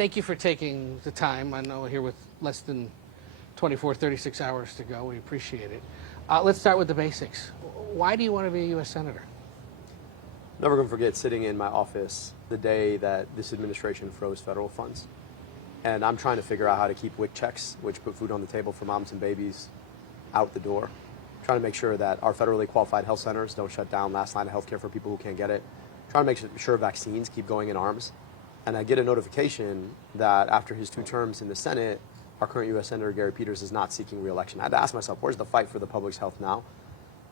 thank you for taking the time. I know we're here with less than 24, 36 hours to go. We appreciate it. Let's start with the basics. Why do you want to be a U.S. Senator? Never going to forget sitting in my office the day that this administration froze federal funds. And I'm trying to figure out how to keep WIC checks, which put food on the table for moms and babies, out the door. Trying to make sure that our federally qualified health centers don't shut down, last line of health care for people who can't get it. Trying to make sure vaccines keep going in arms. And I get a notification that after his 2 terms in the Senate, our current U.S. Senator Gary Peters is not seeking re-election. I had to ask myself, where's the fight for the public's health now?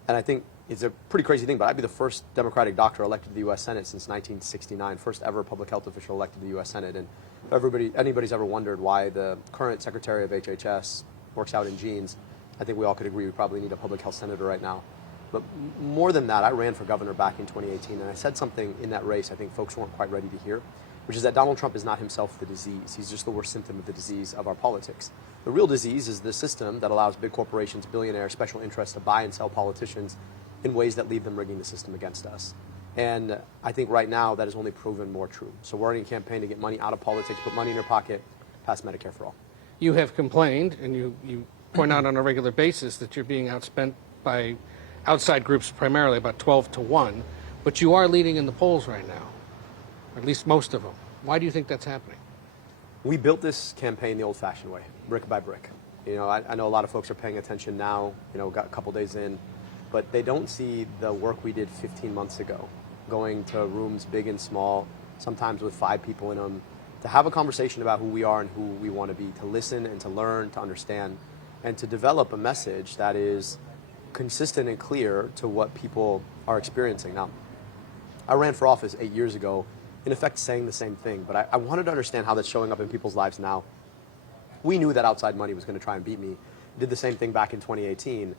And I think it's a pretty crazy thing, but I'd be the first Democratic doctor elected to the U.S. Senate since 1969, first ever public health official elected to the U.S. Senate. And if anybody's ever wondered why the current Secretary of HHS works out in jeans, I think we all could agree we probably need a public health senator right now. But more than that, I ran for governor back in 2018, and I said something in that race I think folks weren't quite ready to hear, which is that Donald Trump is not himself the disease. He's just the worst symptom of the disease of our politics. The real disease is the system that allows big corporations, billionaires, special interests to buy and sell politicians in ways that leave them rigging the system against us. And I think right now that is only proven more true. So we're in a campaign to get money out of politics, put money in your pocket, pass Medicare for all. You have complained, and you point out on a regular basis that you're being outspent by outside groups primarily, about 12-1, but you are leading in the polls right now, or at least most of them. Why do you think that's happening? We built this campaign the old-fashioned way, brick by brick. You know, I know a lot of folks are paying attention now, got a couple days in, but they don't see the work we did 15 months ago, going to rooms big and small, sometimes with 5 people in them, to have a conversation about who we are and who we want to be, to listen and to learn, to understand, and to develop a message that is consistent and clear to what people are experiencing. Now, I ran for office 8 years ago, in effect saying the same thing, but I wanted to understand how that's showing up in people's lives now. We knew that outside money was going to try and beat me. Did the same thing back in 2018.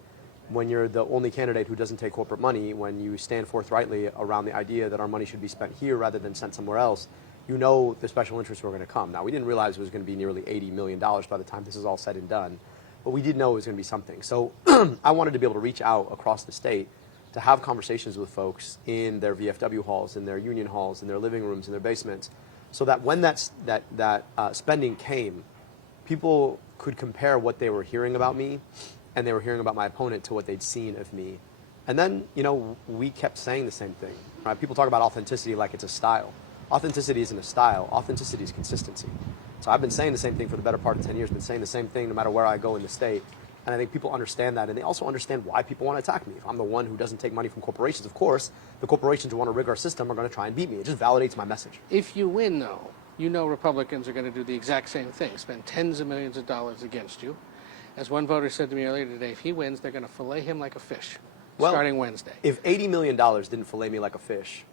When you're the only candidate who doesn't take corporate money, when you stand forthrightly around the idea that our money should be spent here rather than sent somewhere else, you know the special interests were going to come. Now, we didn't realize it was going to be nearly $80 million by the time this is all said and done, but we did know it was going to be something. So I wanted to be able to reach out across the state to have conversations with folks in their VFW halls, in their union halls, in their living rooms, in their basements, so that when that spending came, people could compare what they were hearing about me and they were hearing about my opponent to what they'd seen of me. And then, we kept saying the same thing. Right? People talk about authenticity like it's a style. Authenticity isn't a style. Authenticity is consistency. So I've been saying the same thing for the better part of 10 years, been saying the same thing no matter where I go in the state. And I think people understand that, and they also understand why people want to attack me. If I'm the one who doesn't take money from corporations, of course, the corporations who want to rig our system are going to try and beat me. It just validates my message. If you win, though, Republicans are going to do the exact same thing, spend tens of millions of dollars against you. As one voter said to me earlier today, if he wins, they're going to fillet him like a fish, starting Wednesday. If $80 million didn't fillet me like a fish,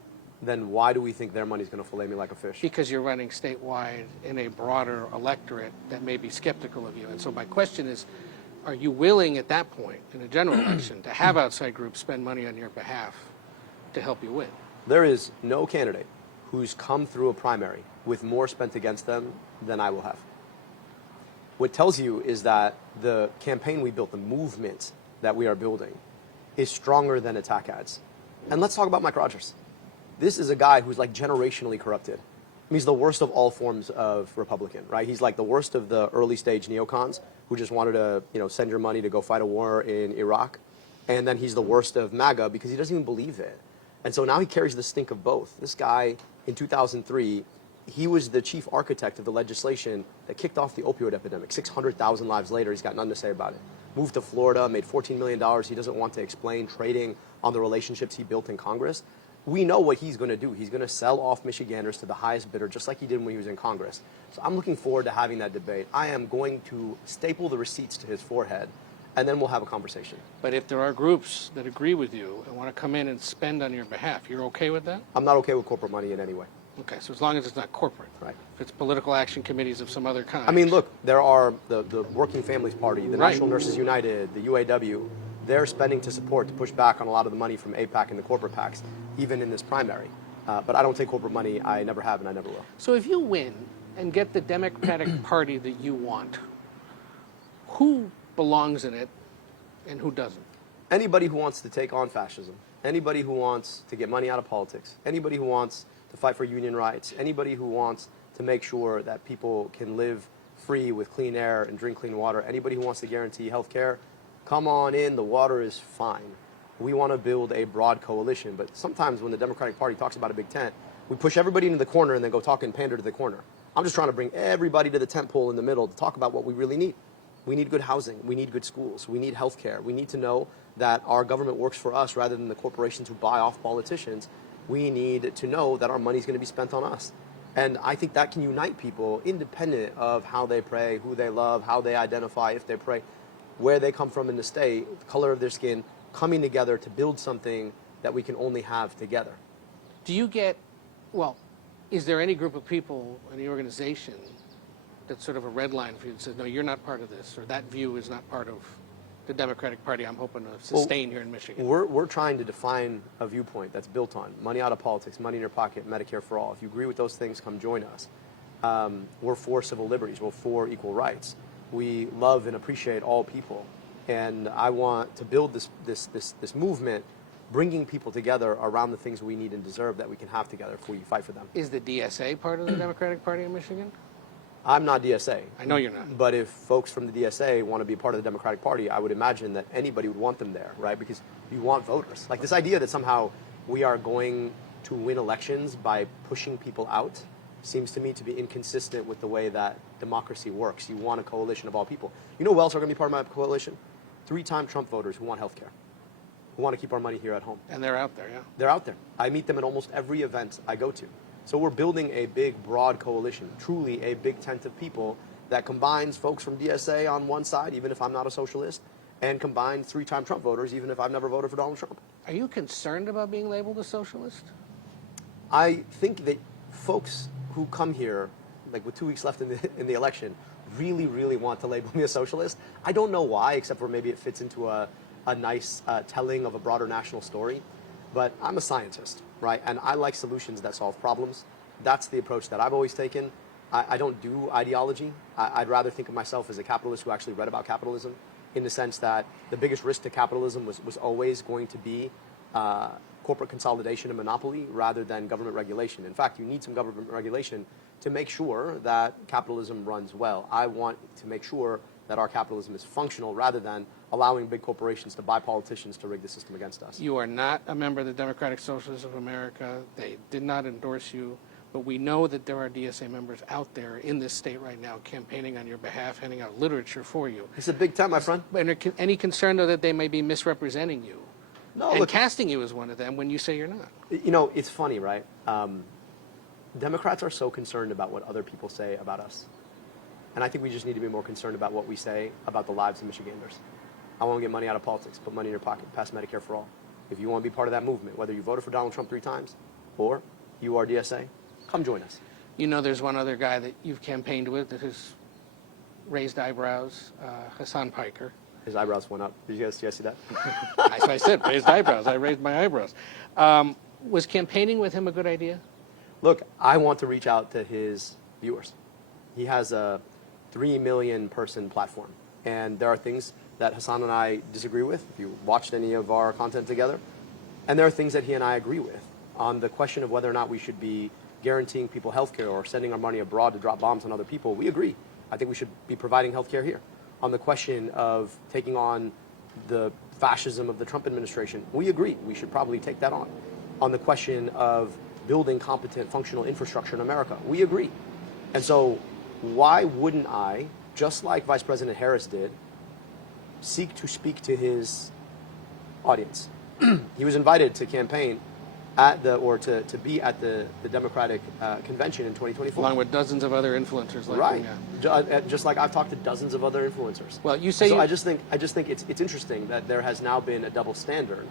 then why do we think their money's going to fillet me like a fish? Because you're running statewide in a broader electorate that may be skeptical of you. And so my question is, are you willing at that point in a general election to have outside groups spend money on your behalf to help you win? There is no candidate who's come through a primary with more spent against them than I will have. What tells you is that the campaign we built, the movement that we are building, is stronger than attack ads. And let's talk about Mike Rogers. This is a guy who's like generationally corrupted. He's the worst of all forms of Republican, right? He's like the worst of the early stage neocons who just wanted to, send your money to go fight a war in Iraq. And then he's the worst of MAGA because he doesn't even believe it. And so now he carries the stink of both. This guy, in 2003, he was the chief architect of the legislation that kicked off the opioid epidemic. 600,000 lives later, he's got nothing to say about it. Moved to Florida, made $14 million. He doesn't want to explain trading on the relationships he built in Congress. We know what he's going to do. He's going to sell off Michiganders to the highest bidder, just like he did when he was in Congress. So I'm looking forward to having that debate. I am going to staple the receipts to his forehead, and then we'll have a conversation. But if there are groups that agree with you and want to come in and spend on your behalf, you're okay with that? I'm not okay with corporate money in any way. Okay, so as long as it's not corporate. Right. If it's political action committees of some other kind. I mean, look, there are the Working Families Party, the National Nurses United, the UAW. They're spending to push back on a lot of the money from AIPAC and the corporate PACs, even in this primary. But I don't take corporate money. I never have and I never will. So if you win and get the Democratic Party that you want, who belongs in it and who doesn't? Anybody who wants to take on fascism, anybody who wants to get money out of politics, anybody who wants to fight for union rights, anybody who wants to make sure that people can live free with clean air and drink clean water. Anybody who wants to guarantee health care, come on in, the water is fine. We want to build a broad coalition, but sometimes when the Democratic Party talks about a big tent, we push everybody into the corner and then go talk and pander to the corner. I'm just trying to bring everybody to the tent pole in the middle to talk about what we really need. We need good housing. We need good schools. We need health care. We need to know that our government works for us rather than the corporations who buy off politicians. We need to know that our money is going to be spent on us. And I think that can unite people independent of how they pray, who they love, how they identify, if they pray, where they come from in the state, the color of their skin, coming together to build something that we can only have together. Do you get, well, is there any group of people, any organization, that's sort of a red line for you that says, no, you're not part of this, or that view is not part of the Democratic Party I'm hoping to sustain here in Michigan? We're trying to define a viewpoint that's built on money out of politics, money in your pocket, Medicare for all. If you agree with those things, come join us. We're for civil liberties. We're for equal rights. We love and appreciate all people. And I want to build this movement, bringing people together around the things we need and deserve that we can have together if we fight for them. Is the DSA part of the Democratic Party in Michigan? I'm not DSA. I know you're not. But if folks from the DSA want to be part of the Democratic Party, I would imagine that anybody would want them there, right? Because you want voters. Like this idea that somehow we are going to win elections by pushing people out seems to me to be inconsistent with the way that democracy works. You want a coalition of all people. You know who else are going to be part of my coalition? 3-time Trump voters who want health care, who want to keep our money here at home. And they're out there, yeah. They're out there. I meet them at almost every event I go to. So we're building a big, broad coalition, truly a big tent of people that combines folks from DSA on one side, even if I'm not a socialist, and combines 3-time Trump voters, even if I've never voted for Donald Trump. Are you concerned about being labeled a socialist? I think that folks who come here, like with 2 weeks left in the election, really, really want to label me a socialist. I don't know why, except for maybe it fits into a nice telling of a broader national story. But I'm a scientist, right? And I like solutions that solve problems. That's the approach that I've always taken. I don't do ideology. I'd rather think of myself as a capitalist who actually read about capitalism, in the sense that the biggest risk to capitalism was always going to be corporate consolidation and monopoly rather than government regulation. In fact, you need some government regulation to make sure that capitalism runs well. I want to make sure that our capitalism is functional rather than allowing big corporations to buy politicians to rig the system against us. You are not a member of the Democratic Socialists of America. They did not endorse you, but we know that there are DSA members out there in this state right now campaigning on your behalf, handing out literature for you. It's a big time, my friend. And any concern, though, that they may be misrepresenting you? No, and look, casting you as one of them when you say you're not? You know, it's funny, right? Democrats are so concerned about what other people say about us. And I think we just need to be more concerned about what we say about the lives of Michiganders. I want to get money out of politics, put money in your pocket, pass Medicare for all. If you want to be part of that movement, whether you voted for Donald Trump 3 times or you are DSA, come join us. You know, there's one other guy that you've campaigned with that has raised eyebrows, Hassan Piker. His eyebrows went up. Did you guys see that? That's what I said, raised eyebrows. I raised my eyebrows. Was campaigning with him a good idea? Look, I want to reach out to his viewers. He has a 3 million person platform. And there are things that Hassan and I disagree with, if you watched any of our content together. And there are things that he and I agree with on the question of whether or not we should be guaranteeing people health care or sending our money abroad to drop bombs on other people. We agree. I think we should be providing health care here. On the question of taking on the fascism of the Trump administration, we agree. We should probably take that on. On the question of building competent, functional infrastructure in America, we agree. And so why wouldn't I, just like Vice President Harris did, seek to speak to his audience? He was invited to campaign at to be at the Democratic convention in 2024. Along with dozens of other influencers like right. him, yeah. Just like I've talked to dozens of other influencers. Well, you say so I just think it's interesting that there has now been a double standard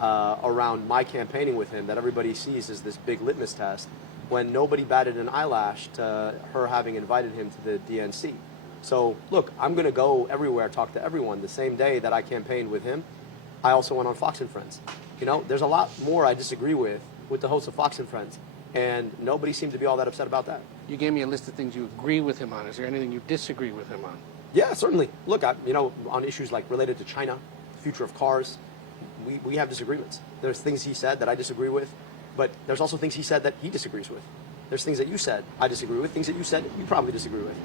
around my campaigning with him that everybody sees as this big litmus test, when nobody batted an eyelash to her having invited him to the DNC. So look, I'm going to go everywhere, talk to everyone. The same day that I campaigned with him, I also went on Fox and Friends. You know, there's a lot more I disagree with the hosts of Fox and Friends, and nobody seemed to be all that upset about that. You gave me a list of things you agree with him on. Is there anything you disagree with him on? Yeah, certainly. Look, on issues like related to China, the future of cars, we have disagreements. There's things he said that I disagree with, but there's also things he said that he disagrees with. There's things that you said I disagree with, things that you said you probably disagree with.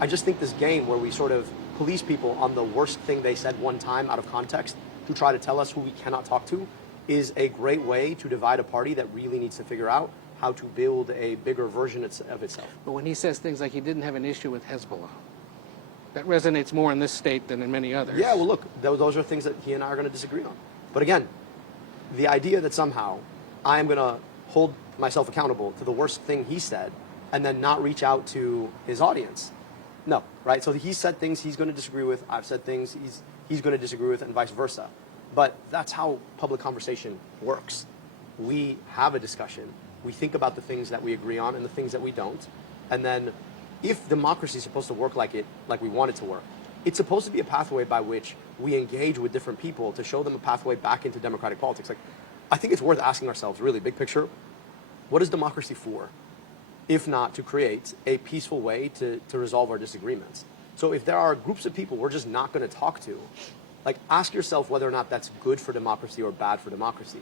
I just think this game where we sort of police people on the worst thing they said one time out of context to try to tell us who we cannot talk to is a great way to divide a party that really needs to figure out how to build a bigger version of itself. But when he says things like he didn't have an issue with Hezbollah, that resonates more in this state than in many others. Yeah, well, look, those are things that he and I are going to disagree on. But again, the idea that somehow I am going to hold myself accountable to the worst thing he said and then not reach out to his audience, no, right? So he said things he's going to disagree with. I've said things he's going to disagree with, and vice versa. But that's how public conversation works. We have a discussion. We think about the things that we agree on and the things that we don't. And then if democracy is supposed to work like we want it to work, it's supposed to be a pathway by which we engage with different people to show them a pathway back into democratic politics. Like, I think it's worth asking ourselves, really, big picture, what is democracy for, if not to create a peaceful way to resolve our disagreements? So if there are groups of people we're just not going to talk to, like, ask yourself whether or not that's good for democracy or bad for democracy.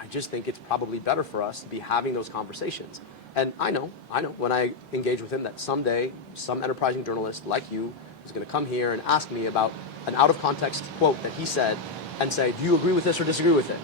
I just think it's probably better for us to be having those conversations. And I know when I engage with him that someday some enterprising journalist like you is going to come here and ask me about an out-of-context quote that he said and say, do you agree with this or disagree with it?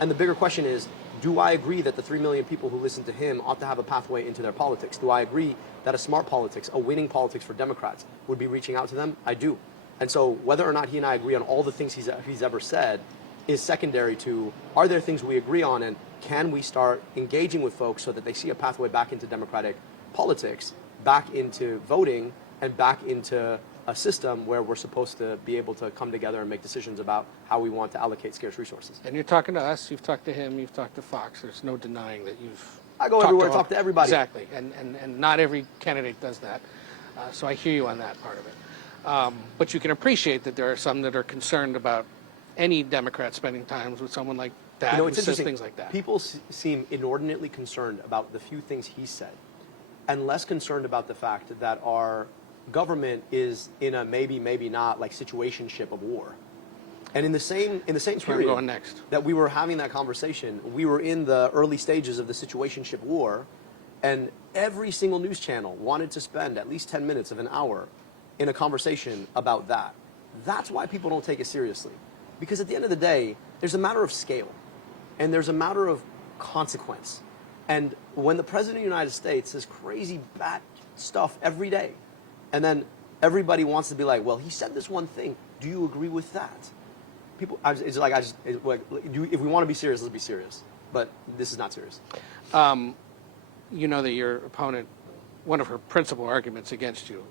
And the bigger question is, do I agree that the 3 million people who listen to him ought to have a pathway into their politics? Do I agree that a smart politics, a winning politics for Democrats would be reaching out to them? I do. And so whether or not he and I agree on all the things he's ever said is secondary to, are there things we agree on, and can we start engaging with folks so that they see a pathway back into democratic politics, back into voting, and back into a system where we're supposed to be able to come together and make decisions about how we want to allocate scarce resources. And you're talking to us, you've talked to him, you've talked to Fox. There's no denying that you've I go everywhere, talk to everybody. Exactly, and not every candidate does that. So I hear you on that part of it. But you can appreciate that there are some that are concerned about any Democrat spending time with someone like that, it's who says interesting. things like that. People seem inordinately concerned about the few things he said, and less concerned about the fact that our government is in a maybe, maybe not like situationship of war. And in the same period going next. that we were having that conversation, we were in the early stages of the situationship war, and every single news channel wanted to spend at least 10 minutes of an hour in a conversation about that. That's why people don't take it seriously. Because at the end of the day, there's a matter of scale, and there's a matter of consequence. And when the President of the United States says crazy bad stuff every day, and then everybody wants to be like, well, he said this one thing, do you agree with that? People, if we want to be serious, let's be serious. But this is not serious. You know that your opponent, one of her principal arguments against you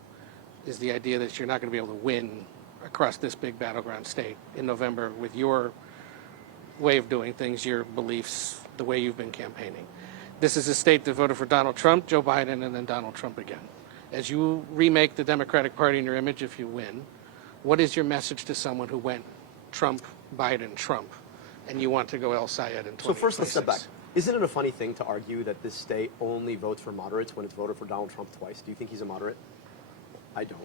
is the idea that you're not going to be able to win across this big battleground state in November with your way of doing things, your beliefs, the way you've been campaigning. This is a state that voted for Donald Trump, Joe Biden, and then Donald Trump again. As you remake the Democratic Party in your image if you win, what is your message to someone who went Trump, Biden, Trump, and you want to go El-Sayed in 2026? So first, let's step back. Isn't it a funny thing to argue that this state only votes for moderates when it's voted for Donald Trump twice? Do you think he's a moderate? I don't.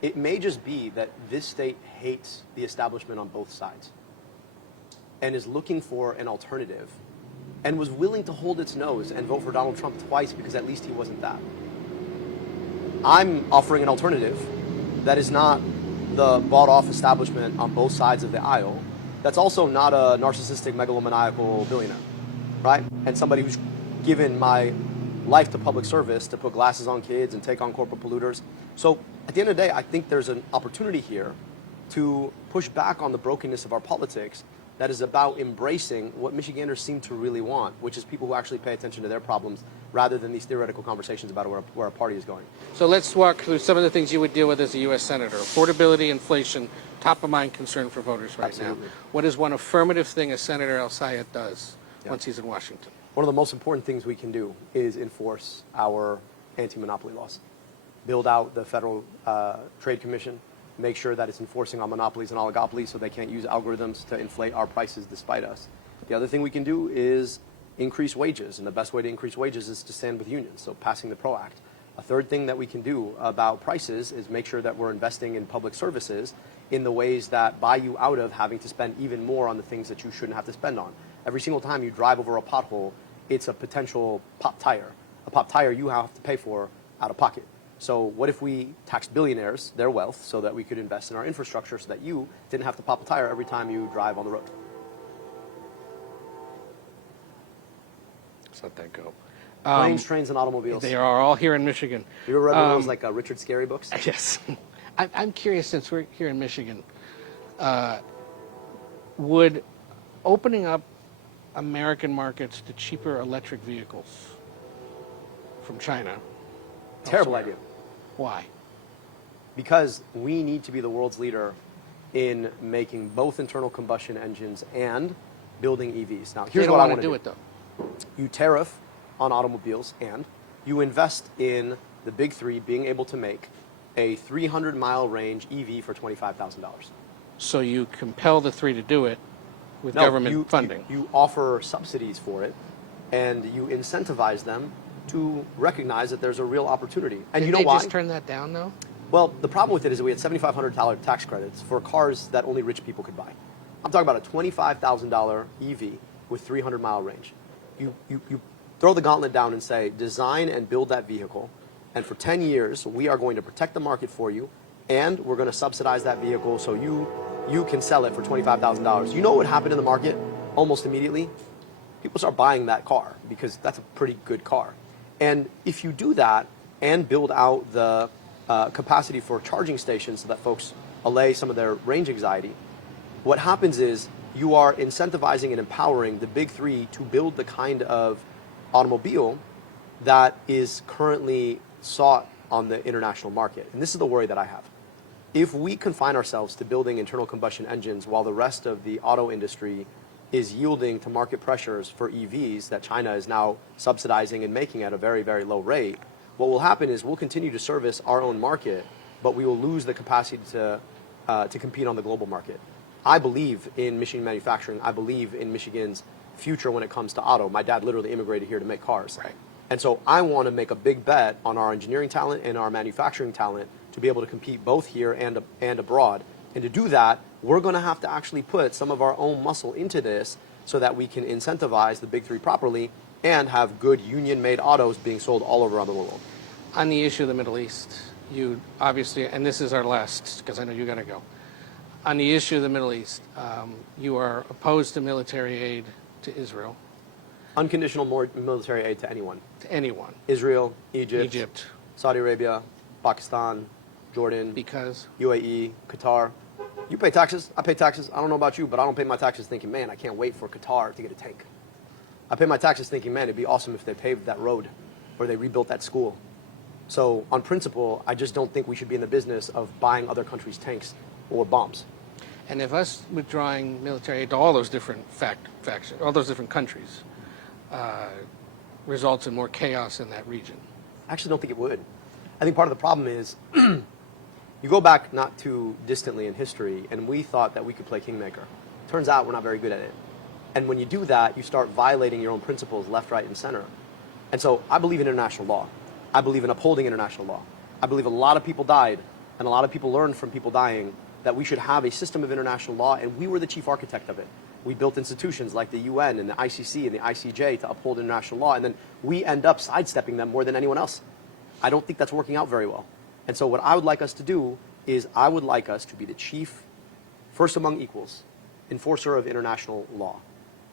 It may just be that this state hates the establishment on both sides and is looking for an alternative and was willing to hold its nose and vote for Donald Trump twice because at least he wasn't that. I'm offering an alternative that is not the bought-off establishment on both sides of the aisle, that's also not a narcissistic, megalomaniacal billionaire, right? And somebody who's given my life to public service to put glasses on kids and take on corporate polluters. So at the end of the day, I think there's an opportunity here to push back on the brokenness of our politics that is about embracing what Michiganders seem to really want, which is people who actually pay attention to their problems rather than these theoretical conversations about where a party is going. So let's walk through some of the things you would deal with as a U.S. Senator. Affordability, inflation, top of mind concern for voters right Absolutely. now. What is one affirmative thing a Senator El-Sayed does once he's in Washington? One of the most important things we can do is enforce our anti-monopoly laws. Build out the Federal Trade Commission, make sure that it's enforcing on monopolies and oligopolies so they can't use algorithms to inflate our prices despite us. The other thing we can do is increase wages, and the best way to increase wages is to stand with unions, so passing the PRO Act. A third thing that we can do about prices is make sure that we're investing in public services in the ways that buy you out of having to spend even more on the things that you shouldn't have to spend on. Every single time you drive over a pothole, it's a potential pop tire. a pop tire you have to pay for out of pocket. So what if we taxed billionaires, their wealth, so that we could invest in our infrastructure so that you didn't have to pop a tire every time you drive on the road? Let's let that go. Planes, trains, and automobiles. They are all here in Michigan. You ever read one of those like Richard Scarry books? Yes. I'm curious, since we're here in Michigan, would opening up American markets to cheaper electric vehicles from China... Terrible idea. Why? Because we need to be the world's leader in making both internal combustion engines and building EVs. Now, here's what I want to do. It, though. You tariff on automobiles, and you invest in the big three being able to make a 300-mile range EV for $25,000. So you compel the three to do it with government funding. You offer subsidies for it, and you incentivize them to recognize that there's a real opportunity. And you know why? Did they just turn that down, though? Well, the problem with it is that we had $7,500 tax credits for cars that only rich people could buy. I'm talking about a $25,000 EV with 300-mile range. You throw the gauntlet down and say, design and build that vehicle, and for 10 years, we are going to protect the market for you, and we're going to subsidize that vehicle so you can sell it for $25,000. You know what would happen in the market almost immediately? People start buying that car because that's a pretty good car. And if you do that and build out the capacity for charging stations so that folks allay some of their range anxiety, what happens is you are incentivizing and empowering the big three to build the kind of automobile that is currently sought on the international market. And this is the worry that I have. If we confine ourselves to building internal combustion engines while the rest of the auto industry is yielding to market pressures for EVs that China is now subsidizing and making at a very, very low rate, what will happen is we'll continue to service our own market, but we will lose the capacity to compete on the global market. I believe in Michigan manufacturing. I believe in Michigan's future when it comes to auto. My dad literally immigrated here to make cars. Right. And so I want to make a big bet on our engineering talent and our manufacturing talent to be able to compete both here and abroad. And to do that, we're going to have to actually put some of our own muscle into this so that we can incentivize the big three properly and have good union-made autos being sold all over around the world. On the issue of the Middle East, you obviously, and this is our last, because I know you got to go. On the issue of the Middle East, you are opposed to military aid to Israel. Unconditional military aid to anyone. To anyone. Israel, Egypt, Saudi Arabia, Pakistan, Jordan, Because? UAE, Qatar. You pay taxes, I pay taxes. I don't know about you, but I don't pay my taxes thinking, man, I can't wait for Qatar to get a tank. I pay my taxes thinking, man, it'd be awesome if they paved that road or they rebuilt that school. So on principle, I just don't think we should be in the business of buying other countries' tanks or bombs. And if us withdrawing military aid to all those different factions, all those different countries, results in more chaos in that region? I actually don't think it would. I think part of the problem is you go back not too distantly in history, and we thought that we could play kingmaker. Turns out we're not very good at it. And when you do that, you start violating your own principles left, right, and center. And so I believe in international law. I believe in upholding international law. I believe a lot of people died, and a lot of people learned from people dying that we should have a system of international law, and we were the chief architect of it. We built institutions like the UN and the ICC and the ICJ to uphold international law, and then we end up sidestepping them more than anyone else. I don't think that's working out very well. And so what I would like us to do is I would like us to be the chief, first among equals, enforcer of international law.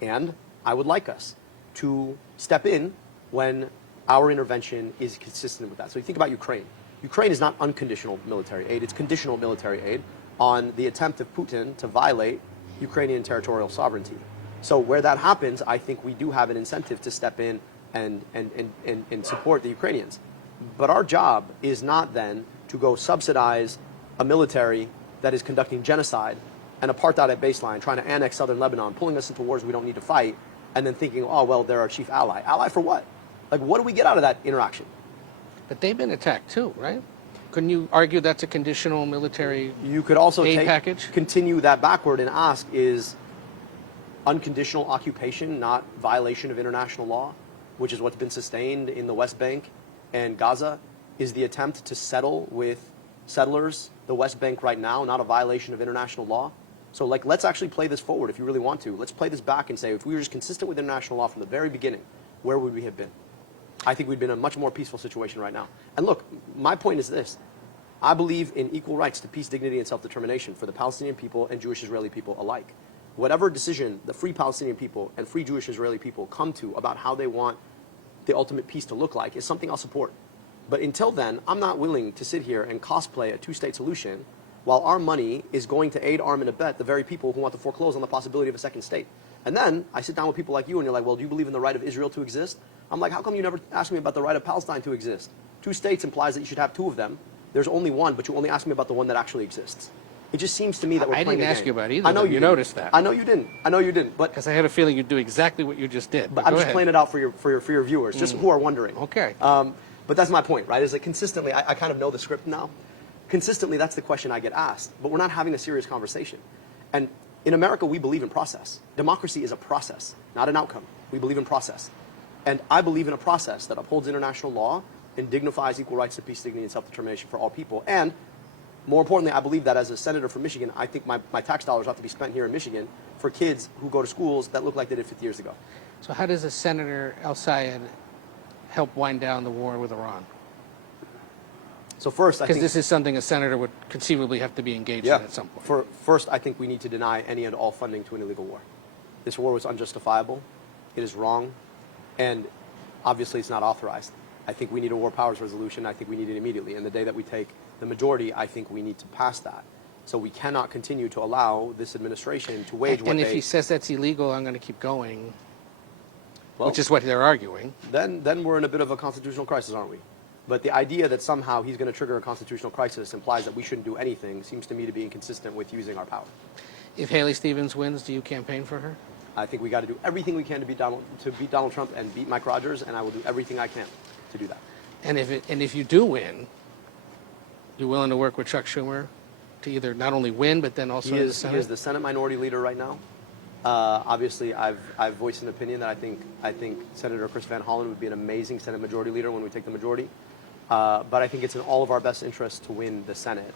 And I would like us to step in when our intervention is consistent with that. So you think about Ukraine. Ukraine is not unconditional military aid. It's conditional military aid on the attempt of Putin to violate Ukrainian territorial sovereignty. So where that happens, I think we do have an incentive to step in and support the Ukrainians. But our job is not then to go subsidize a military that is conducting genocide and apartheid at baseline, trying to annex southern Lebanon, pulling us into wars we don't need to fight, and then thinking, oh, well, they're our chief ally. Ally for what? Like, what do we get out of that interaction? But they've been attacked too, right? Couldn't you argue that's a conditional military You could also aid package? Continue that backward and ask, is unconditional occupation not violation of international law, which is what's been sustained in the West Bank and Gaza? Is the attempt to settle with settlers the West Bank right now not a violation of international law? So, like, let's actually play this forward if you really want to. Let's play this back and say, if we were just consistent with international law from the very beginning, where would we have been? I think we'd be in a much more peaceful situation right now. And look, my point is this. I believe in equal rights to peace, dignity, and self-determination for the Palestinian people and Jewish Israeli people alike. Whatever decision the free Palestinian people and free Jewish Israeli people come to about how they want the ultimate peace to look like is something I'll support. But until then, I'm not willing to sit here and cosplay a two-state solution while our money is going to aid, arm, and abet the very people who want to foreclose on the possibility of a second state. And then I sit down with people like you and you're like, well, do you believe in the right of Israel to exist? I'm like, how come you never asked me about the right of Palestine to exist? Two states implies that you should have two of them. There's only one, but you only ask me about the one that actually exists. It just seems to me that we're playing a game. I didn't ask you about either. I know you noticed that. I know you didn't. I know you didn't. But because I had a feeling you'd do exactly what you just did. But I'm just playing it out for your viewers, just who are wondering. Okay. But that's my point, right? Is that consistently, I kind of know the script now. Consistently, that's the question I get asked. But we're not having a serious conversation. And in America, we believe in process. Democracy is a process, not an outcome. We believe in process. And I believe in a process that upholds international law and dignifies equal rights to peace, dignity, and self-determination for all people. And more importantly, I believe that as a senator from Michigan, I think my tax dollars ought to be spent here in Michigan for kids who go to schools that look like they did 50 years ago. So how does Senator El-Sayed help wind down the war with Iran? So first, I think... Because this is something a senator would conceivably have to be engaged in at some point. First, I think we need to deny any and all funding to an illegal war. This war was unjustifiable. It is wrong. And obviously, it's not authorized. I think we need a war powers resolution. I think we need it immediately. And the day that we take the majority, I think we need to pass that. So we cannot continue to allow this administration to wage what And if he says that's illegal, I'm going to keep going, which is what they're arguing. Then we're in a bit of a constitutional crisis, aren't we? But the idea that somehow he's going to trigger a constitutional crisis implies that we shouldn't do anything seems to me to be inconsistent with using our power. If Haley Stevens wins, do you campaign for her? I think we got to do everything we can to beat Donald Trump and beat Mike Rogers, and I will do everything I can to do that. And if you do win, you're willing to work with Chuck Schumer to either not only win but then also in the Senate? He is the Senate Minority Leader right now. Obviously, I've voiced an opinion that I think Senator Chris Van Hollen would be an amazing Senate Majority Leader when we take the majority. But I think it's in all of our best interests to win the Senate.